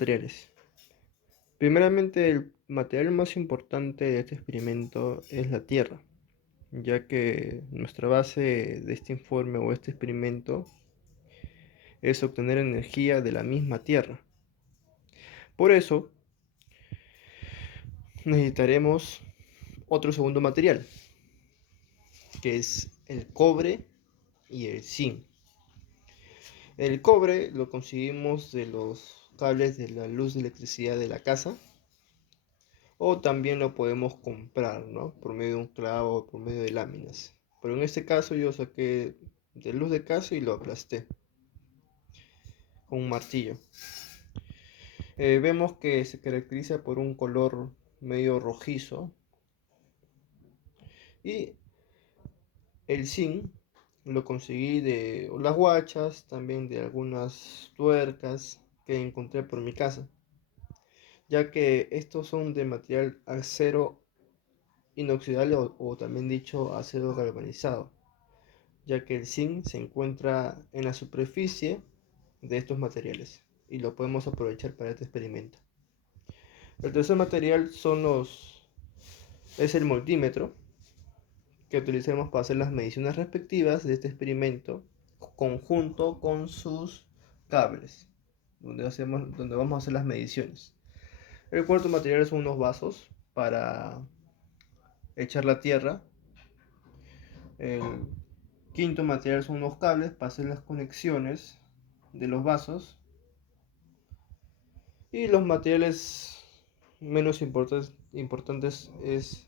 materiales. Primeramente, el material más importante de este experimento es la Tierra, ya que nuestra base de este informe o este experimento es obtener energía de la misma Tierra. Por eso, necesitaremos otro segundo material, que es el cobre y el zinc. El cobre lo conseguimos de los cables de la luz de electricidad de la casa, o también lo podemos comprar, ¿no? Por medio de un clavo, por medio de láminas. Pero en este caso yo saqué de luz de casa y lo aplasté con un martillo. Vemos que se caracteriza por un color medio rojizo, y el zinc lo conseguí de las guachas, también de algunas tuercas que encontré por mi casa, ya que estos son de material acero inoxidable o también dicho acero galvanizado, ya que el zinc se encuentra en la superficie de estos materiales y lo podemos aprovechar para este experimento. El tercer material es el multímetro, que utilizaremos para hacer las mediciones respectivas de este experimento conjunto con sus cables, donde vamos a hacer las mediciones. El cuarto material son unos vasos para echar la tierra. El quinto material son unos cables para hacer las conexiones de los vasos. Y los materiales menos importantes es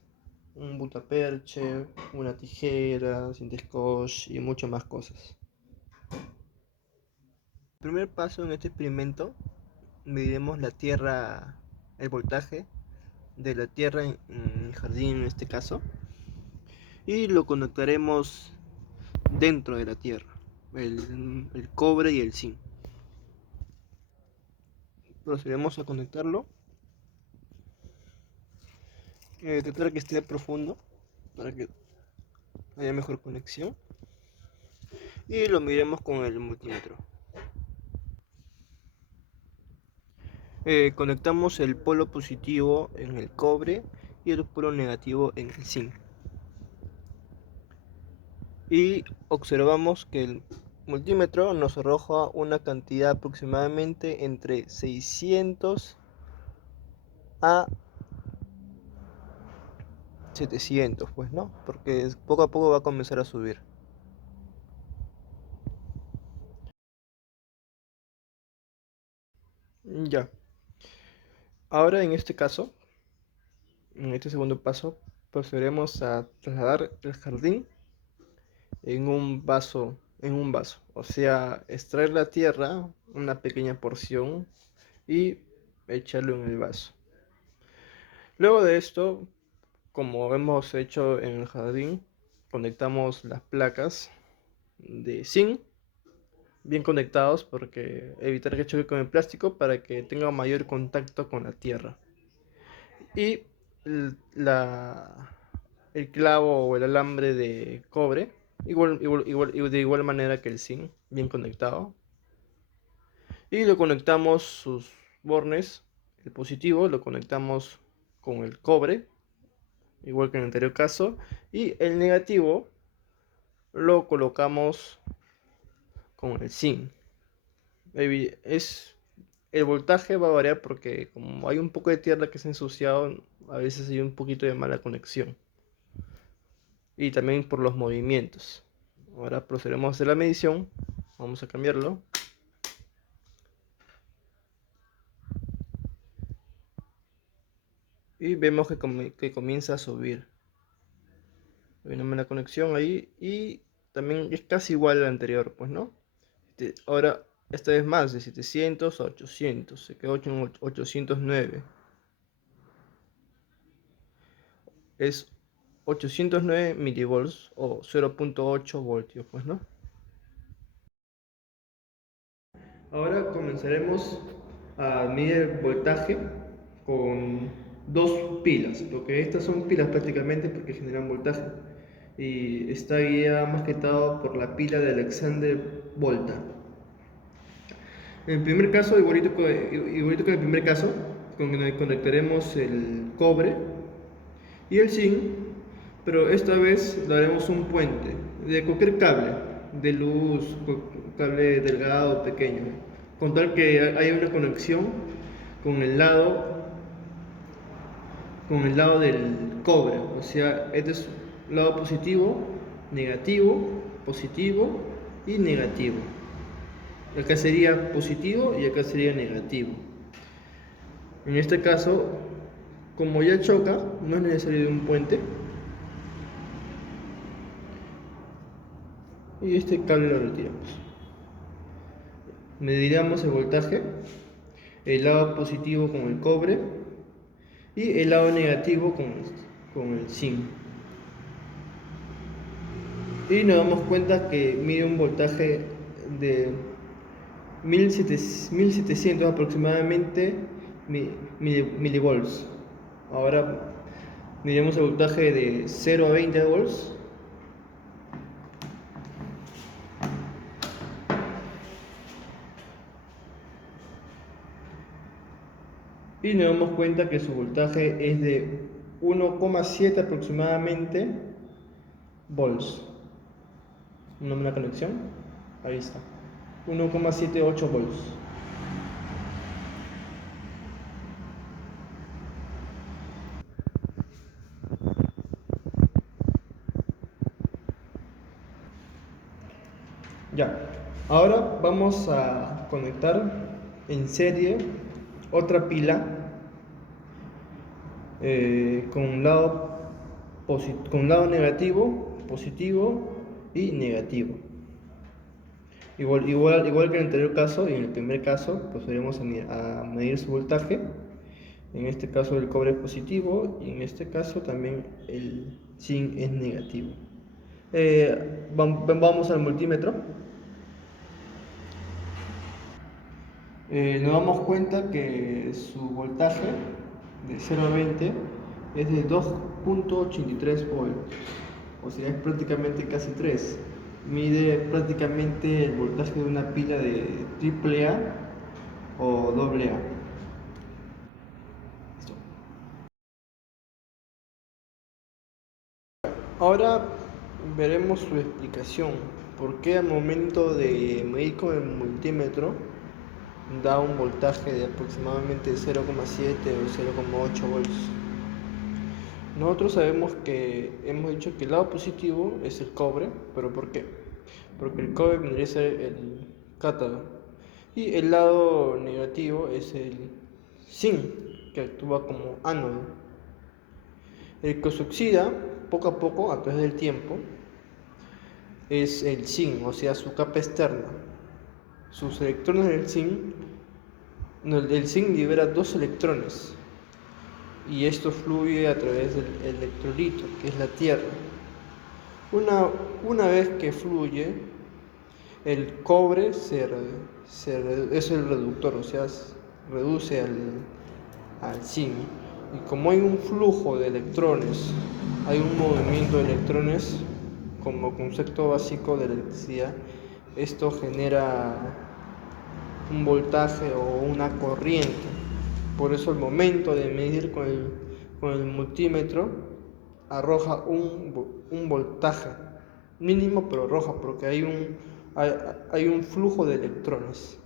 un butaperche, una tijera, cinta scotch y muchas más cosas. El primer paso en este experimento, mediremos el voltaje de la tierra en el jardín en este caso, y lo conectaremos dentro de la tierra, el cobre y el zinc. Procedemos a conectarlo. Tratar que esté profundo para que haya mejor conexión, y lo miremos con el multímetro. Conectamos el polo positivo en el cobre y el polo negativo en el zinc, y observamos que el multímetro nos arroja una cantidad aproximadamente entre 600 a 700, pues no, porque poco a poco va a comenzar a subir. Ya, ahora en este caso, en este segundo paso, procederemos a trasladar el jardín en un vaso, o sea, extraer la tierra, una pequeña porción, y echarlo en el vaso. Luego de esto, como hemos hecho en el jardín, conectamos las placas de zinc bien conectados, porque evitar que choque con el plástico para que tenga mayor contacto con la tierra. Y el, la, el clavo o el alambre de cobre, de igual manera que el zinc, bien conectado. Y lo conectamos sus bornes, el positivo lo conectamos con el cobre, igual que en el anterior caso, y el negativo lo colocamos con el zinc. El voltaje va a variar porque como hay un poco de tierra que se ha ensuciado, a veces hay un poquito de mala conexión. Y también por los movimientos. Ahora procedemos a hacer la medición. Vamos a cambiarlo. Y vemos que comienza a subir. Hay una mala conexión ahí. Y también es casi igual al anterior, pues, ¿no? Ahora, esta vez más, de 700 a 800. Se quedó en 809. Es 809 milivolts o 0.8 voltios, pues, ¿no? Ahora comenzaremos a medir el voltaje con dos pilas, porque estas son pilas prácticamente porque generan voltaje. Y está guiada más que todo por la pila de Alexander Volta. En el primer caso, igualito que en el primer caso, conectaremos el cobre y el zinc, pero esta vez le haremos un puente de cualquier cable de luz, cable delgado, pequeño, con tal que haya una conexión con el lado, con el lado del cobre. O sea, este es lado positivo, positivo y negativo. Acá sería positivo y acá sería negativo. En este caso, como ya choca, no es necesario de un puente. Y este cable lo retiramos. Mediremos el voltaje, el lado positivo con el cobre y el lado negativo con el zinc. Y nos damos cuenta que mide un voltaje de 1700 aproximadamente milivolts. Ahora miremos el voltaje de 0 a 20 volts. Y nos damos cuenta que su voltaje es de 1,7 aproximadamente volts. Una buena conexión. Ahí está. 1,78 volts. Ya. Ahora vamos a conectar en serie otra pila con un lado negativo, positivo y negativo. Igual que en el anterior caso y en el primer caso, procederemos a medir su voltaje. En este caso el cobre es positivo y en este caso también el zinc es negativo. Vamos al multímetro. Nos damos cuenta que su voltaje de 0 a 20 es de 2,83 volts, o sea, es prácticamente casi 3. Mide prácticamente el voltaje de una pila de AAA o AA. Ahora veremos su explicación. ¿Por qué al momento de medir con el multímetro da un voltaje de aproximadamente 0,7 o 0,8 volts? Nosotros sabemos que hemos dicho que el lado positivo es el cobre, pero ¿por qué? Porque el cobre vendría a ser el cátodo y el lado negativo es el zinc, que actúa como ánodo. El que se oxida poco a poco a través del tiempo es el zinc, o sea, su capa externa. Sus electrones del zinc, el zinc libera 2 electrones y esto fluye a través del electrolito, que es la tierra. Una vez que fluye, el cobre es el reductor, o sea, reduce al zinc. Y como hay un flujo de electrones, hay un movimiento de electrones como concepto básico de la electricidad, esto genera un voltaje o una corriente. Por eso al momento de medir con el multímetro arroja un voltaje mínimo, pero roja, porque hay un flujo de electrones.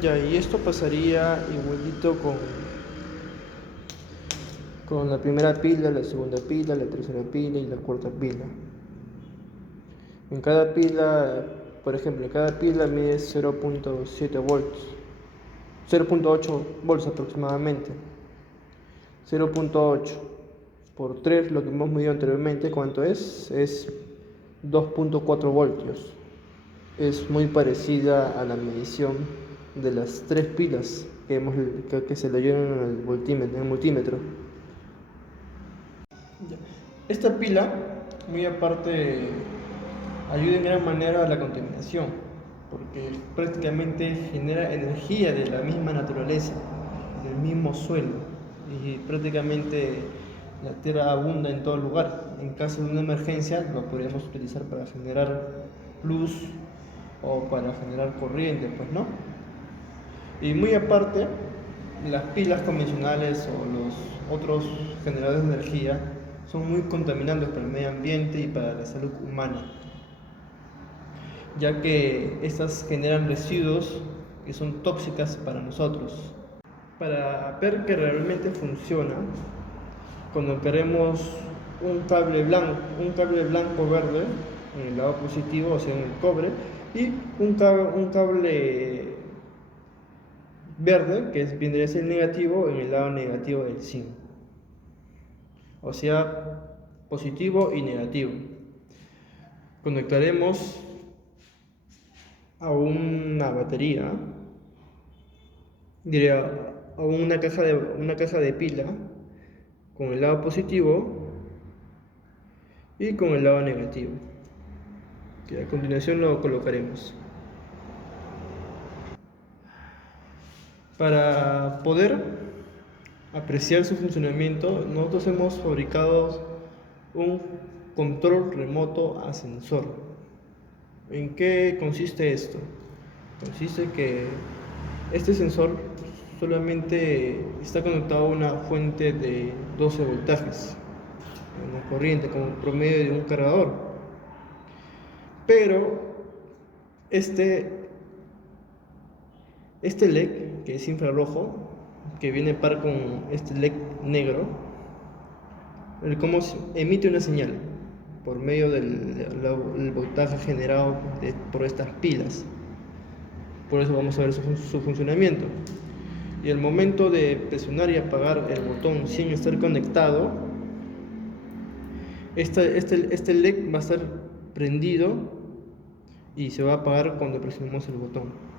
Ya, y esto pasaría igualito con la primera pila, la segunda pila, la tercera pila y la cuarta pila. En cada pila, por ejemplo, en cada pila mide 0,7 volts, 0,8 volts aproximadamente. 0,8 por 3, lo que hemos medido anteriormente, ¿cuánto es? Es 2,4 voltios. Es muy parecida a la medición de las 3 pilas que se le dieron en el multímetro. Esta pila, muy aparte, ayuda en gran manera a la contaminación, porque prácticamente genera energía de la misma naturaleza, del mismo suelo, y prácticamente la tierra abunda en todo lugar. En caso de una emergencia, lo podríamos utilizar para generar luz o para generar corriente, pues no. Y muy aparte, las pilas convencionales o los otros generadores de energía son muy contaminantes para el medio ambiente y para la salud humana, ya que estas generan residuos que son tóxicas para nosotros. Para ver que realmente funciona, cuando queremos un cable blanco verde en el lado positivo, o sea en el cobre, y un cable verde, que vendría a ser negativo, en el lado negativo del zinc. O sea, positivo y negativo. Conectaremos a una batería, diría a una caja de pila con el lado positivo y con el lado negativo, que a continuación lo colocaremos. Para poder apreciar su funcionamiento, nosotros hemos fabricado un control remoto a sensor. ¿En qué consiste esto? Consiste que este sensor solamente está conectado a una fuente de 12 voltajes, una corriente como promedio de un cargador. Pero este, este LED, que es infrarrojo, que viene par con este LED negro, el cómo emite una señal por medio del voltaje generado por estas pilas. Por eso vamos a ver su funcionamiento. Y al momento de presionar y apagar el botón sin estar conectado, este LED va a estar prendido y se va a apagar cuando presionemos el botón.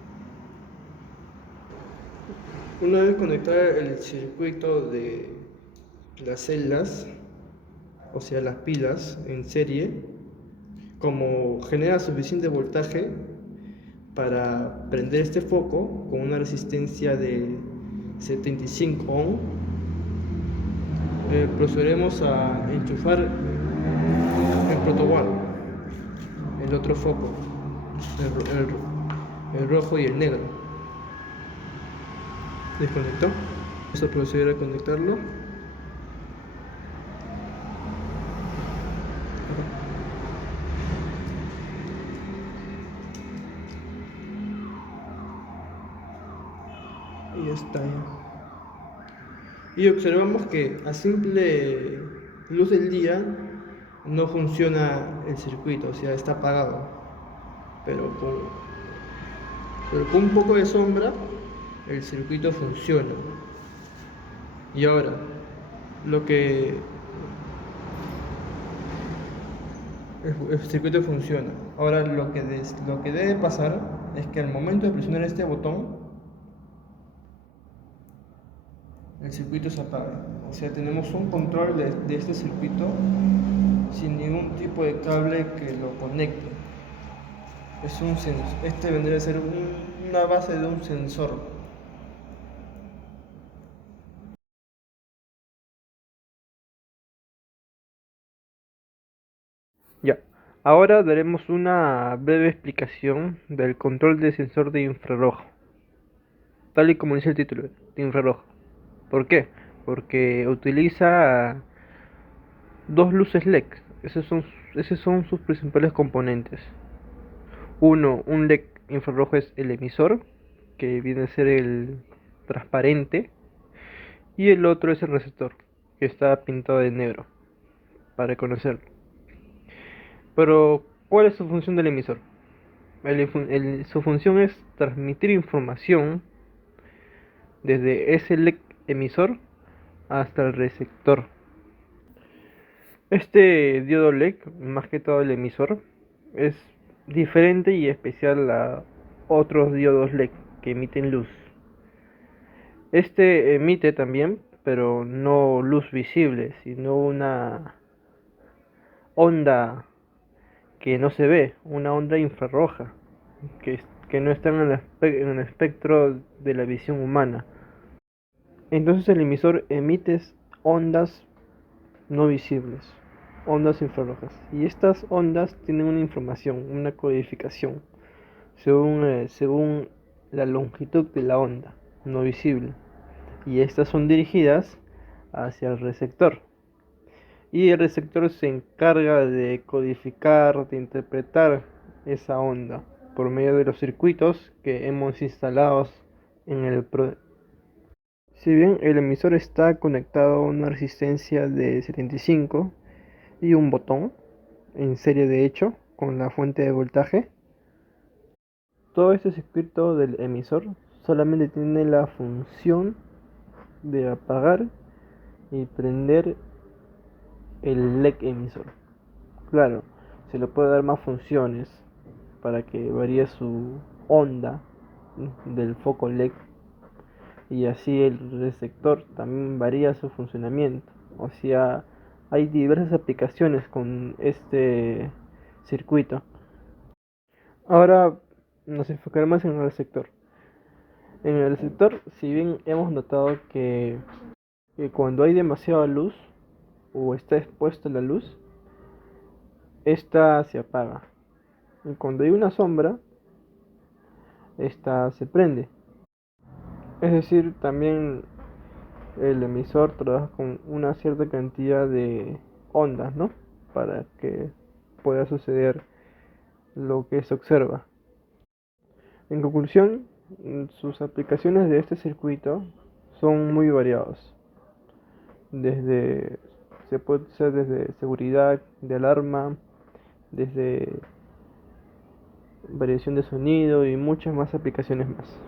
Una vez conectado el circuito de las celdas, o sea las pilas en serie, como genera suficiente voltaje para prender este foco con una resistencia de 75 ohm, procederemos a enchufar el protowall, el otro foco, el rojo y el negro. Desconectó. Vamos a proceder a conectarlo. Y ya está ya. Y observamos que a simple luz del día no funciona el circuito, o sea, está apagado. Pero con un poco de sombra el circuito funciona. Y ahora, lo que el circuito funciona. Ahora lo que debe pasar es que al momento de presionar este botón, el circuito se apaga. O sea, tenemos un control de este circuito sin ningún tipo de cable que lo conecte. Este vendría a ser una base de un sensor. Ya, ahora daremos una breve explicación del control de sensor de infrarrojo, tal y como dice el título, de infrarrojo. ¿Por qué? Porque utiliza dos luces LED. Esos son sus principales componentes. Uno, un LED infrarrojo es el emisor, que viene a ser el transparente, y el otro es el receptor, que está pintado de negro, para conocerlo. Pero, ¿cuál es su función del emisor? Su función es transmitir información desde ese LED emisor hasta el receptor. Este diodo LED, más que todo el emisor, es diferente y especial a otros diodos LED que emiten luz. Este emite también, pero no luz visible, sino una onda que no se ve, una onda infrarroja, que no está en el espectro de la visión humana. Entonces el emisor emite ondas no visibles, ondas infrarrojas. Y estas ondas tienen una información, una codificación. según la longitud de la onda no visible, y estas son dirigidas hacia el receptor. Y el receptor se encarga de codificar, de interpretar esa onda por medio de los circuitos que hemos instalado en el pro. Si bien el emisor está conectado a una resistencia de 75 y un botón en serie de hecho con la fuente de voltaje, todo este circuito del emisor solamente tiene la función de apagar y prender el LED emisor. Claro, se le puede dar más funciones para que varíe su onda del foco LED, y así el receptor también varía su funcionamiento. O sea, hay diversas aplicaciones con este circuito. Ahora nos enfocaremos en el receptor. En el receptor, si bien hemos notado que cuando hay demasiada luz o está expuesta la luz, esta se apaga. Y cuando hay una sombra, esta se prende. Es decir, también el emisor trabaja con una cierta cantidad de ondas, ¿no? Para que pueda suceder lo que se observa. En conclusión, sus aplicaciones de este circuito son muy variados. Desde, se puede hacer desde seguridad, de alarma, desde variación de sonido y muchas más aplicaciones más.